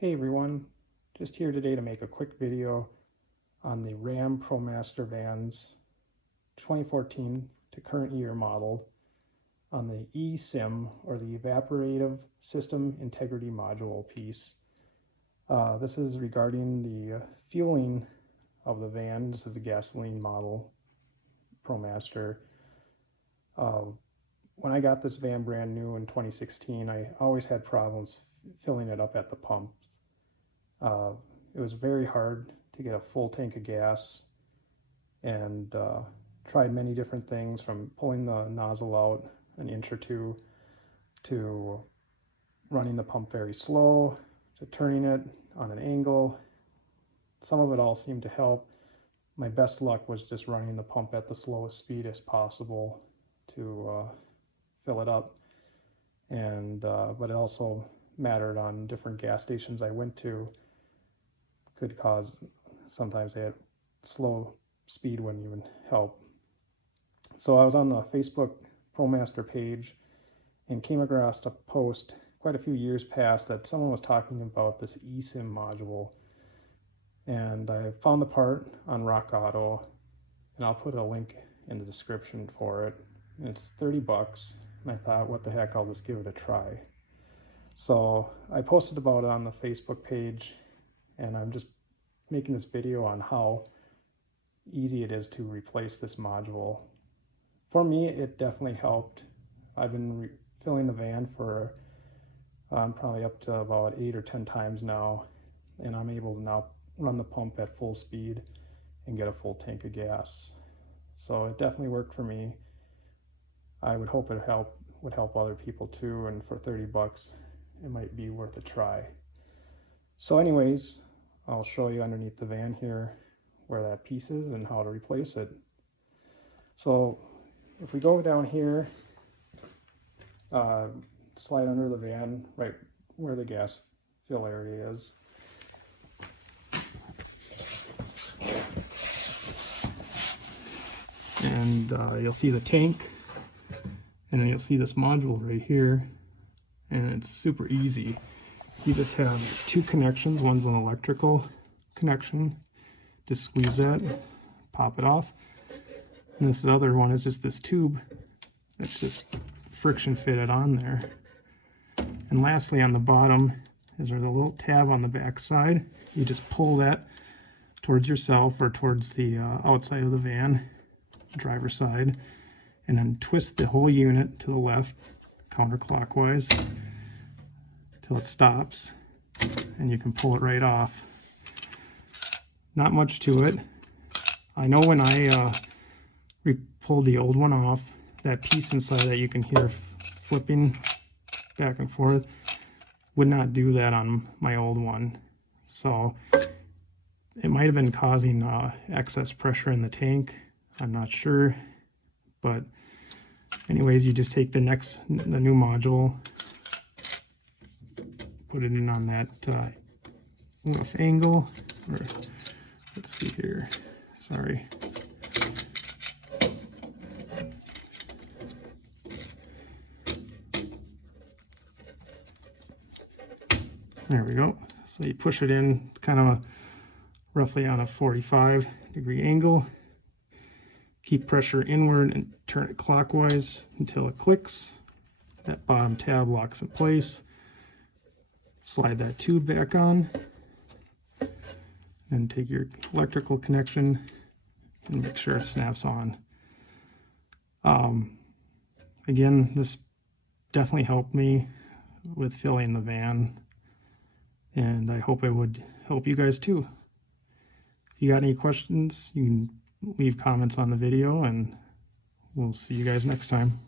Hey everyone, just here today to make a quick video on the Ram Promaster vans 2014 to current year model on the ESIM, or the Evaporative System Integrity Module piece. This is regarding the fueling of the van. This is the gasoline model Promaster. When I got this van brand new in 2016, I always had problems filling it up at the pump. It was very hard to get a full tank of gas, and tried many different things, from pulling the nozzle out an inch or two to running the pump very slow to turning it on an angle. Some of it all seemed to help. My best luck was just running the pump at the slowest speed as possible to fill it up, and but it also mattered on different gas stations I went to. Could cause, sometimes they had slow speed wouldn't even help. So I was on the Facebook Promaster page and came across a post quite a few years past that someone was talking about this ESIM module, and I found the part on Rock Auto, and I'll put a link in the description for it. And it's $30, and I thought, what the heck, I'll just give it a try. So I posted about it on the Facebook page, and I'm just making this video on how easy it is to replace this module. For me, it definitely helped. I've been filling the van for probably up to about 8 or 10 times now, and I'm able to now run the pump at full speed and get a full tank of gas. So it definitely worked for me. I would hope it would help other people too, and for $30 it might be worth a try. So anyways, I'll show you underneath the van here where that piece is and how to replace it. So if we go down here, slide under the van right where the gas fill area is. And you'll see the tank, and then you'll see this module right here, and it's super easy. You just have these two connections. One's an electrical connection. Just squeeze that, pop it off. And this other one is just this tube that's just friction fitted on there. And lastly, on the bottom is there's a little tab on the back side. You just pull that towards yourself or towards the outside of the van, driver's side, and then twist the whole unit to the left counterclockwise till it stops, and you can pull it right off. Not much to it. I know when I pulled the old one off, that piece inside that you can hear flipping back and forth would not do that on my old one. So it might have been causing excess pressure in the tank. I'm not sure. But anyways, you just take the new module, put it in on that rough angle, or let's see here, sorry. There we go. So you push it in kind of roughly on a 45-degree angle. Keep pressure inward and turn it clockwise until it clicks. That bottom tab locks in place. Slide that tube back on, and take your electrical connection and make sure it snaps on. Again, this definitely helped me with filling the van, and I hope it would help you guys too. If you got any questions, you can leave comments on the video, and we'll see you guys next time.